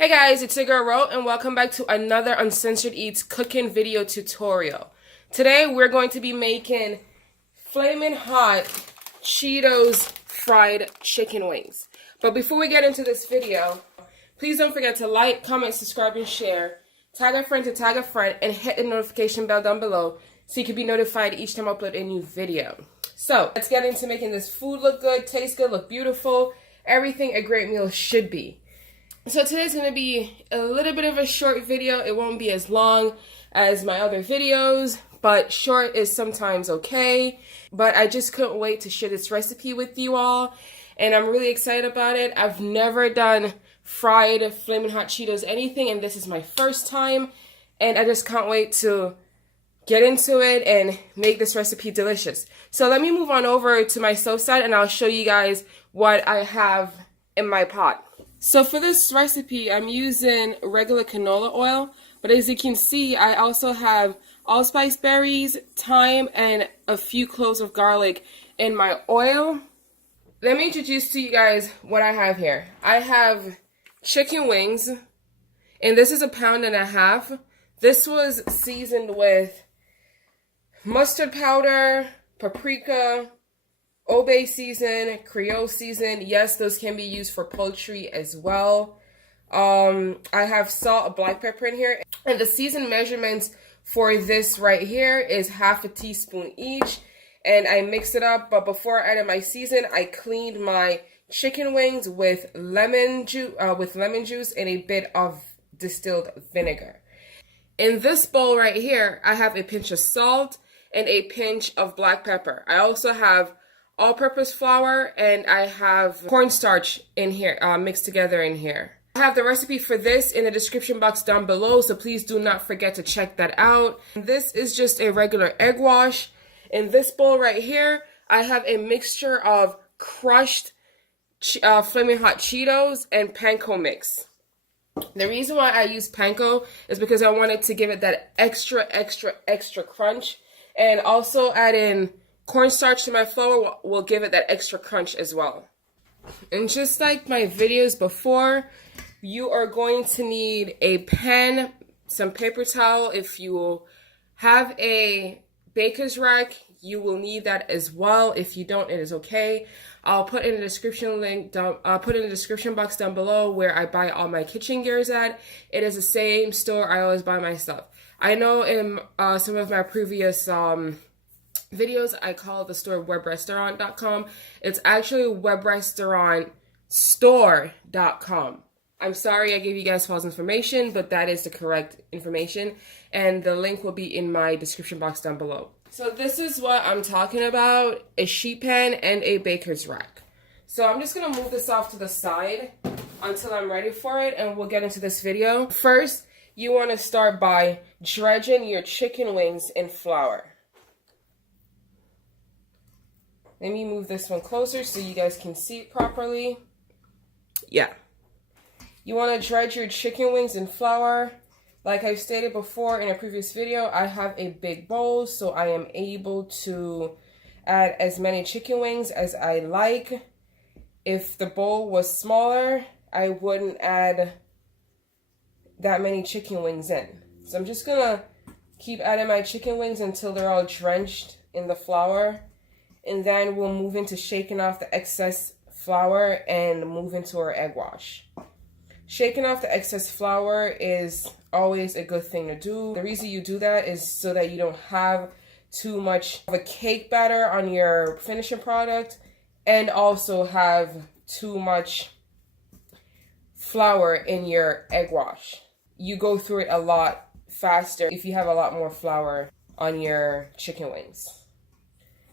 Hey guys, it's your girl Ro, and welcome back to another Uncensored Eats cooking video tutorial. Today we're going to be making Flamin' Hot Cheetos fried chicken wings. But before we get into this video, please don't forget to like, comment, subscribe, and share. Tag a friend to tag a friend, and hit the notification bell down below so you can be notified each time I upload a new video. So let's get into making this food look good, taste good, look beautiful, everything a great meal should be. So today's going to be a little bit of a short video. It won't be as long as my other videos, but short is sometimes okay. But I just couldn't wait to share this recipe with you all, and I'm really excited about it. I've never done fried Flamin' Hot Cheetos anything, and this is my first time, and I just can't wait to get into it and make this recipe delicious. So let me move on over to my stove side, and I'll show you guys what I have in my pot. So for this recipe, I'm using regular canola oil, but as you can see, I also have allspice berries, thyme, and a few cloves of garlic in my oil. Let me introduce to you guys what I have here. I have chicken wings, and this is 1.5 pounds. This was seasoned with mustard powder, paprika, Obey season, Creole season. Yes, those can be used for poultry as well. I have salt, black pepper in here. And the season measurements for this right here is 1/2 teaspoon each. And I mixed it up. But before I added my season, I cleaned my chicken wings with lemon juice and a bit of distilled vinegar. In this bowl right here, I have a pinch of salt and a pinch of black pepper. I also have Allpurpose Flour, and I have cornstarch in here, mixed together in here. I have the recipe for this in the description box down below, so please do not forget to check that out. This is just a regular egg wash. In this bowl right here, I have a mixture of crushed Flamin' Hot Cheetos and Panko mix. The reason why I use Panko is because I wanted to give it that extra crunch, and also add in cornstarch to my flour will give it that extra crunch as well. And just like my videos before, you are going to need a pen, some paper towel. If you have a baker's rack, you will need that as well. If you don't, it is okay. I'll put in the description link down. I'll put in the description box down below where I buy all my kitchen gears at. It is the same store I always buy my stuff. I know in some of my previous videos, I call the store webrestaurant.com. It's actually webrestaurantstore.com. I'm sorry I gave you guys false information, but that is the correct information, and the link will be in my description box down below. So this is what I'm talking about: a sheet pan and a baker's rack. So I'm just gonna move this off to the side until I'm ready for it, and we'll get into this video. First, you want to start by dredging your chicken wings in flour. Let me move this one closer so you guys can see it properly. Yeah. You want to dredge your chicken wings in flour. Like I've stated before in a previous video, I have a big bowl, so I am able to add as many chicken wings as I like. If the bowl was smaller, I wouldn't add that many chicken wings in. So I'm just going to keep adding my chicken wings until they're all drenched in the flour. And then we'll move into shaking off the excess flour and move into our egg wash. Shaking off the excess flour is always a good thing to do. The reason you do that is so that you don't have too much of a cake batter on your finishing product, and also have too much flour in your egg wash. You go through it a lot faster if you have a lot more flour on your chicken wings.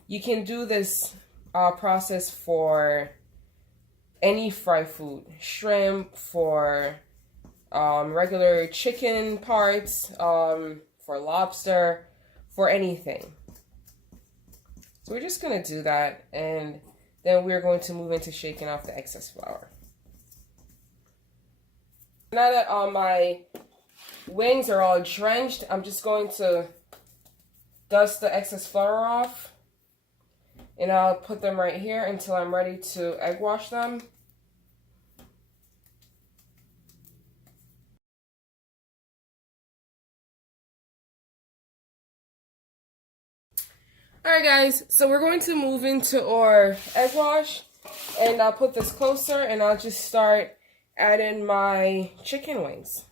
You can do this process for any fried food, shrimp, for regular chicken parts, for lobster, for anything. So we're just going to do that, and then we're going to move into shaking off the excess flour. Now that my wings are all drenched, I'm just going to dust the excess flour off. And I'll put them right here until I'm ready to egg wash them. Alright guys, so we're going to move into our egg wash, and I'll put this closer and I'll just start adding my chicken wings.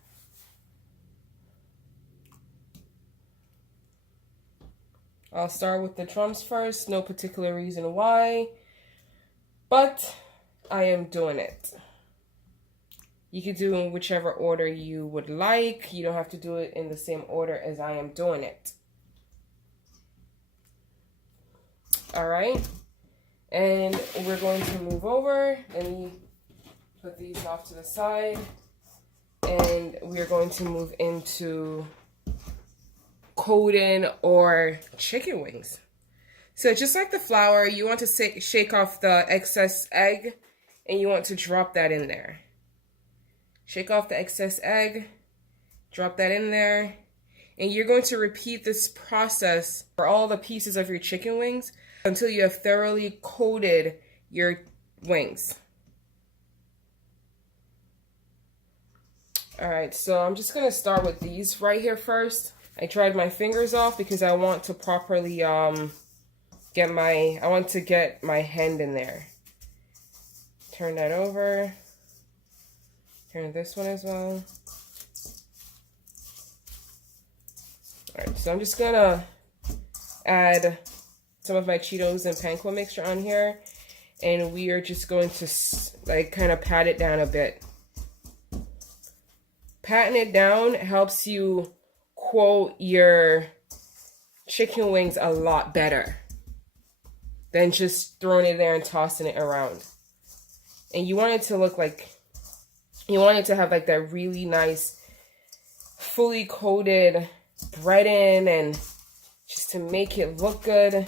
I'll start with the drums first, no particular reason why, but I am doing it. You can do it in whichever order you would like. You don't have to do it in the same order as I am doing it. Alright, and we're going to move over. Let me put these off to the side, and we're going to move into coating or chicken wings. So just like the flour, you want to shake off the excess egg, and you want to drop that in there. Shake off the excess egg, drop that in there, and you're going to repeat this process for all the pieces of your chicken wings until you have thoroughly coated your wings. Alright, so I'm just going to start with these right here first. I tried my fingers off because I want to properly get my hand in there. Turn that over. Turn this one as well. Alright, so I'm just gonna add some of my Cheetos and Panko mixture on here, and we are just going to like kind of pat it down a bit. Patting it down helps you coat your chicken wings a lot better than just throwing it there and tossing it around. And you want it to look like, you want it to have like that really nice fully coated breading, and just to make it look good.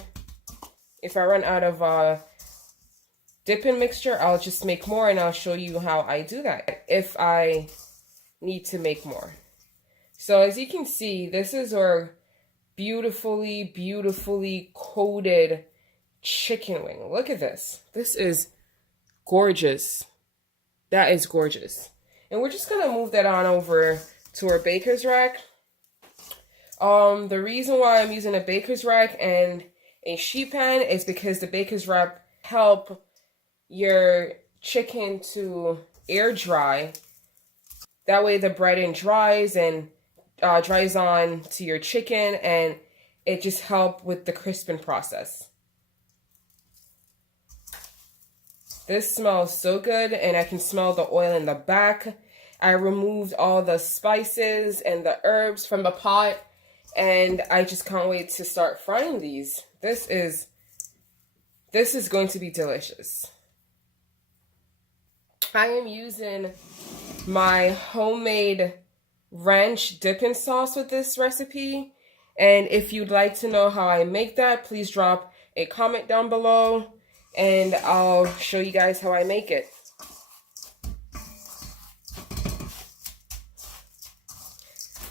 If I run out of dipping mixture, I'll just make more, and I'll show you how I do that if I need to make more. So as you can see, this is our beautifully coated chicken wing. Look at this. This is gorgeous. That is gorgeous. And we're just gonna move that on over to our baker's rack. The reason why I'm using a baker's rack and a sheet pan is because the baker's rack help your chicken to air dry. That way the breading dries and dries on to your chicken, and it just helps with the crisping process. This smells so good, and I can smell the oil in the back. I removed all the spices and the herbs from the pot, and I just can't wait to start frying these. This is going to be delicious. I am using my homemade ranch dipping sauce with this recipe, and if you'd like to know how I make that, please drop a comment down below and I'll show you guys how I make it.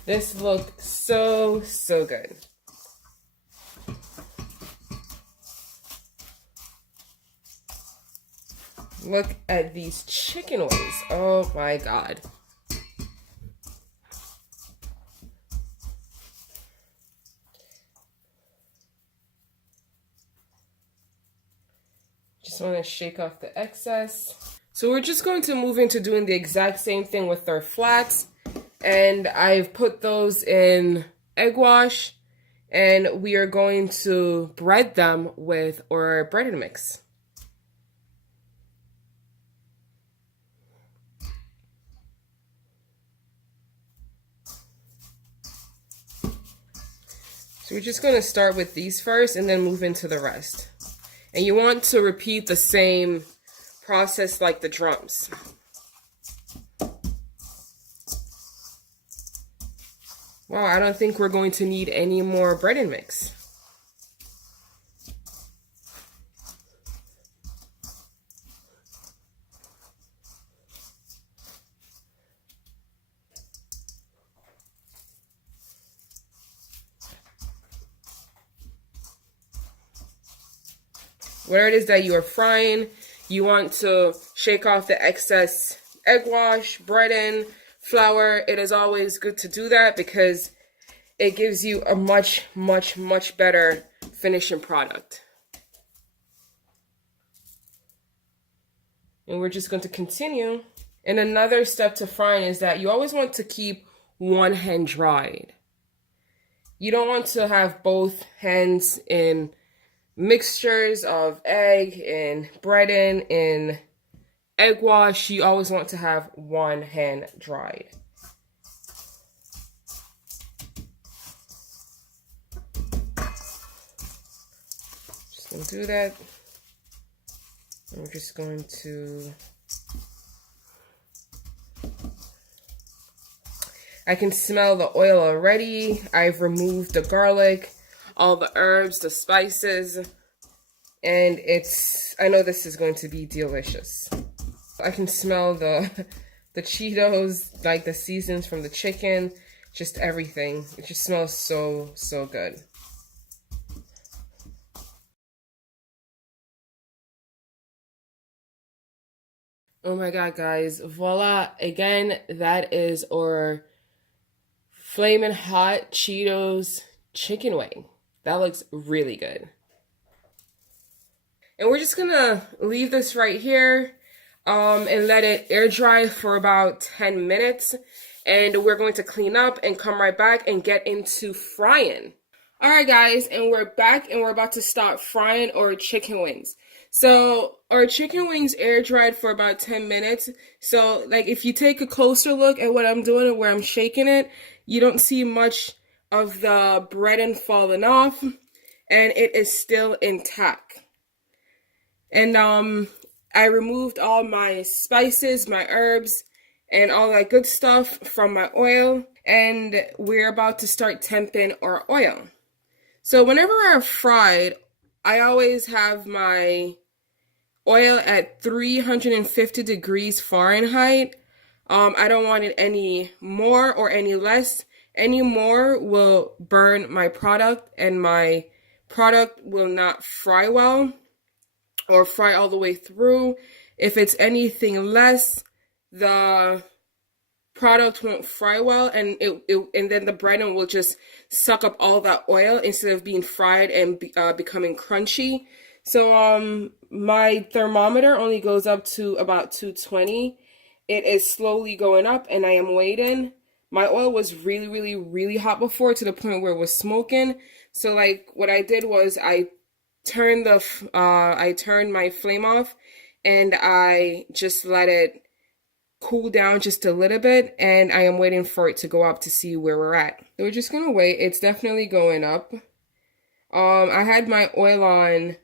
This looks so good. Look at these chicken wings. Oh my God. Just want to shake off the excess. So we're just going to move into doing the exact same thing with our flats. And I've put those in egg wash, and we are going to bread them with our breaded mix. So we're just going to start with these first and then move into the rest. And you want to repeat the same process like the drums. Wow, I don't think we're going to need any more breading mix. Whatever it is that you are frying, you want to shake off the excess egg wash, breading, flour. It is always good to do that because it gives you a much better finishing product. And we're just going to continue. And another step to frying is that you always want to keep one hand dried. You don't want to have both hands in mixtures of egg and breading and egg wash. You always want to have one hand dried. Just gonna do that. I'm just going to, I can smell the oil already. I've removed the garlic, all the herbs, the spices, and I know this is going to be delicious. I can smell the Cheetos, like the seasons from the chicken, just everything. It just smells so, so good. Oh my god, guys, voila, again, that is our Flamin' Hot Cheetos chicken wing. That looks really good. And we're just gonna leave this right here and let it air dry for about 10 minutes. And we're going to clean up and come right back and get into frying. Alright guys, and we're back and we're about to start frying our chicken wings. So our chicken wings air dried for about 10 minutes. So like if you take a closer look at what I'm doing and where I'm shaking it, you don't see much of the breading falling off, and it is still intact. And I removed all my spices, my herbs, and all that good stuff from my oil, and we're about to start temping our oil. So whenever I fried, I always have my oil at 350 degrees Fahrenheit. I don't want it any more or any less. Any more will burn my product, and my product will not fry well or fry all the way through. If it's anything less, the product won't fry well, and and then the breading will just suck up all that oil instead of being fried and becoming crunchy. So my thermometer only goes up to about 220. It is slowly going up, and I am waiting. My oil was really, really, really hot before, to the point where it was smoking. So like what I did was I turned my flame off, and I just let it cool down just a little bit, and I am waiting for it to go up to see where we're at. So we're just gonna wait. It's definitely going up. I had my oil on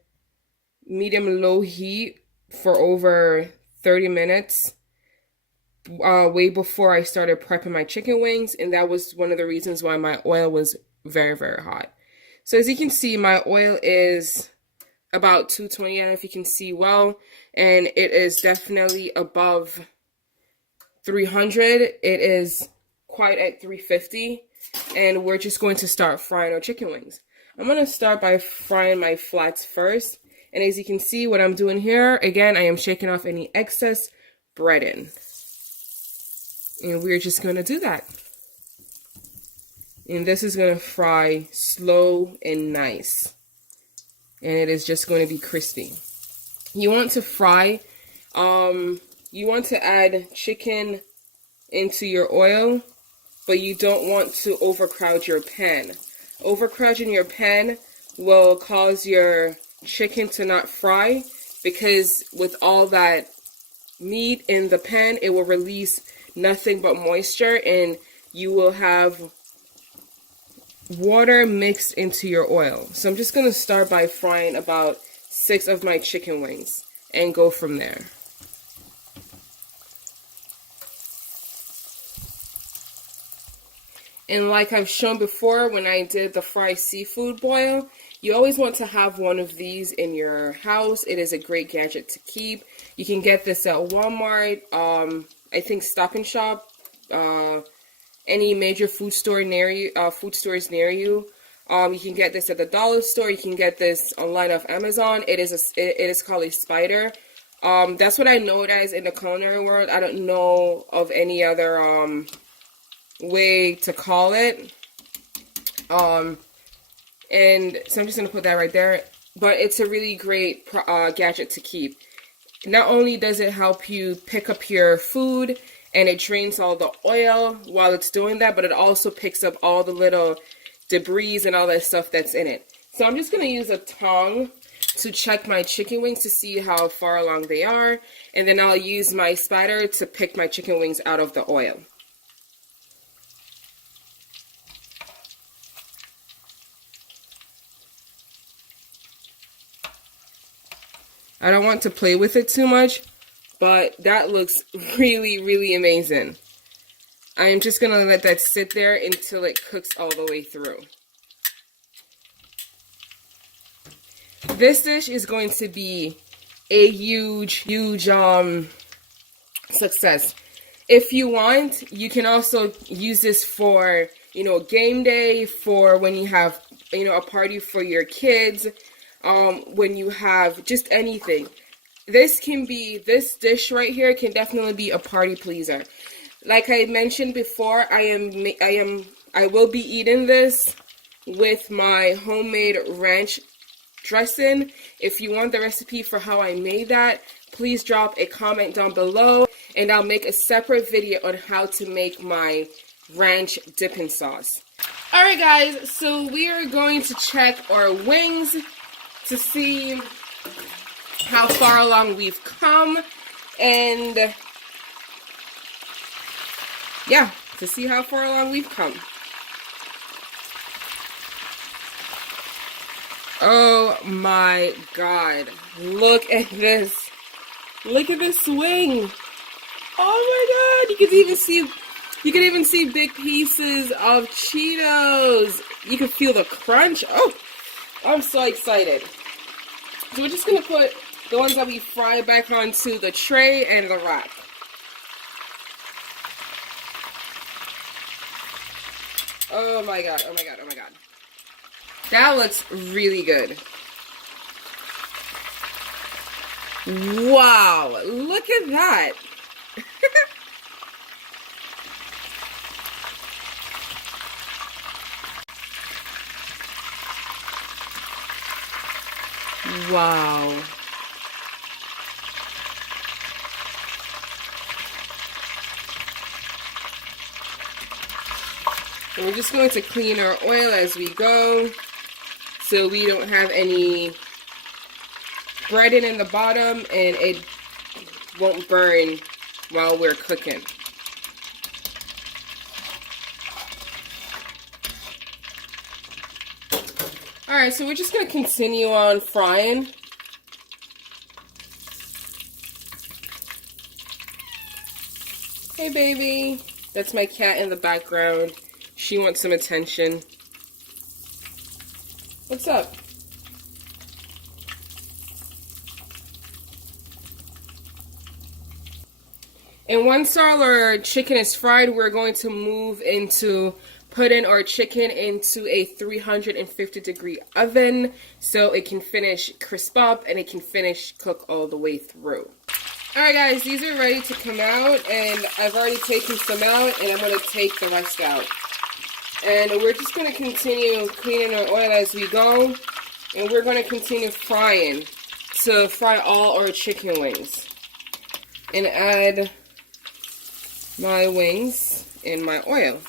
medium-low heat for over 30 minutes way before I started prepping my chicken wings, and that was one of the reasons why my oil was very, very hot. So as you can see, my oil is about 220, I don't know if you can see well, and it is definitely above 300. It is quite at 350, and we're just going to start frying our chicken wings. I'm going to start by frying my flats first. And as you can see, what I'm doing here, again, I am shaking off any excess breading. And we're just going to do that. And this is going to fry slow and nice. And it is just going to be crispy. You want to fry, you want to add chicken into your oil, but you don't want to overcrowd your pan. Overcrowding your pan will cause your chicken to not fry, because with all that meat in the pan, it will release nothing but moisture, and you will have water mixed into your oil. So I'm just going to start by frying about 6 of my chicken wings and go from there. And like I've shown before, when I did the fried seafood boil, you always want to have one of these in your house. It is a great gadget to keep. You can get this at Walmart, I think Stop and Shop, any major food store near you, food stores near you. You can get this at the dollar store. You can get this online off Amazon. It is called a spider. That's what I know it as in the culinary world. I don't know of any other way to call it. And so I'm just going to put that right there. But it's a really great gadget to keep. Not only does it help you pick up your food and it drains all the oil while it's doing that, but it also picks up all the little debris and all that stuff that's in it. So I'm just going to use a tongue to check my chicken wings to see how far along they are. And then I'll use my spatter to pick my chicken wings out of the oil. I don't want to play with it too much, but that looks really, really amazing. I'm just going to let that sit there until it cooks all the way through. This dish is going to be a huge success. If you want, you can also use this for, game day, for when you have, a party for your kids. When you have just anything. This dish right here can definitely be a party pleaser. Like I mentioned before, I will be eating this with my homemade ranch dressing. If you want the recipe for how I made that, please drop a comment down below and I'll make a separate video on how to make my ranch dipping sauce. Alright guys, so we are going to check our wings to see how far along we've come, and yeah, to see how far along we've come. Oh my god, look at this. Look at this wing. Oh my god, you can even see big pieces of Cheetos. You can feel the crunch. Oh, I'm so excited. So we're just going to put the ones that we fry back onto the tray and the rack. Oh my god, oh my god, oh my god. That looks really good. Wow, look at that. Wow. And we're just going to clean our oil as we go so we don't have any breading in the bottom and it won't burn while we're cooking. Alright, so we're just going to continue on frying. Hey baby, that's my cat in the background. She wants some attention. What's up? And once our chicken is fried, we're going to move into putting our chicken into a 350-degree oven so it can finish crisp up and it can finish cook all the way through. Alright guys, these are ready to come out, and I've already taken some out and I'm going to take the rest out. And we're just going to continue cleaning our oil as we go, and we're going to continue frying to fry all our chicken wings. And add my wings in my oil.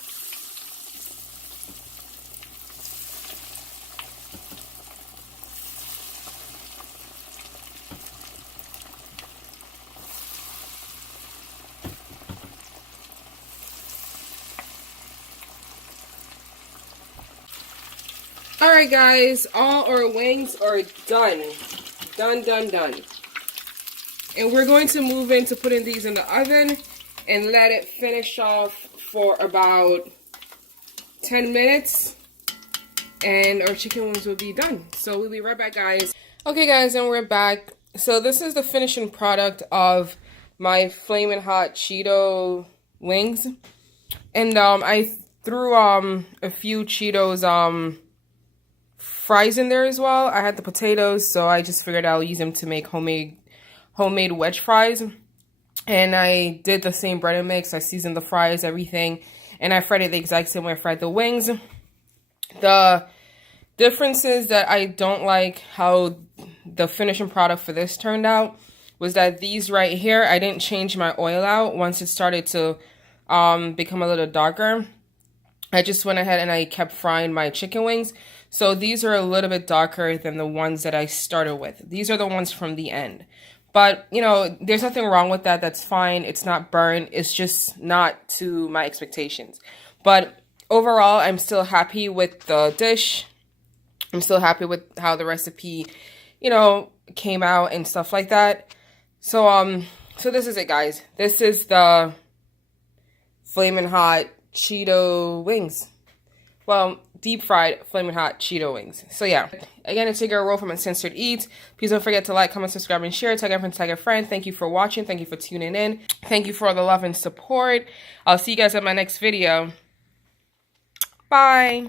Alright guys, all our wings are done. Done. And we're going to move into putting these in the oven and let it finish off for about 10 minutes. And our chicken wings will be done. So we'll be right back guys. Okay guys, and we're back. So this is the finishing product of my Flamin' Hot Cheeto wings. And I threw a few Cheetos fries in there as well. I had the potatoes, so I just figured I'll use them to make homemade wedge fries. And I did the same bread mix. I seasoned the fries, everything, and I fried it the exact same way I fried the wings. The Differences that I don't like how the finishing product for this turned out was that these right here, I didn't change my oil out once it started to become a little darker. I just went ahead and I kept frying my chicken wings. So these are a little bit darker than the ones that I started with. These are the ones from the end. But, you know, there's nothing wrong with that. That's fine. It's not burnt. It's just not to my expectations. But overall, I'm still happy with the dish. I'm still happy with how the recipe, you know, came out and stuff like that. So, so this is it, guys. This is the Flamin' Hot Cheeto wings. Well, deep fried Flamin' Hot Cheeto wings. So yeah, again, it's your girl Ro from Uncensored Eats. Please don't forget to like, comment, subscribe, and share. Tag a friend, tag a friend. Thank you for watching. Thank you for tuning in. Thank you for all the love and support. I'll see you guys at my next video. Bye.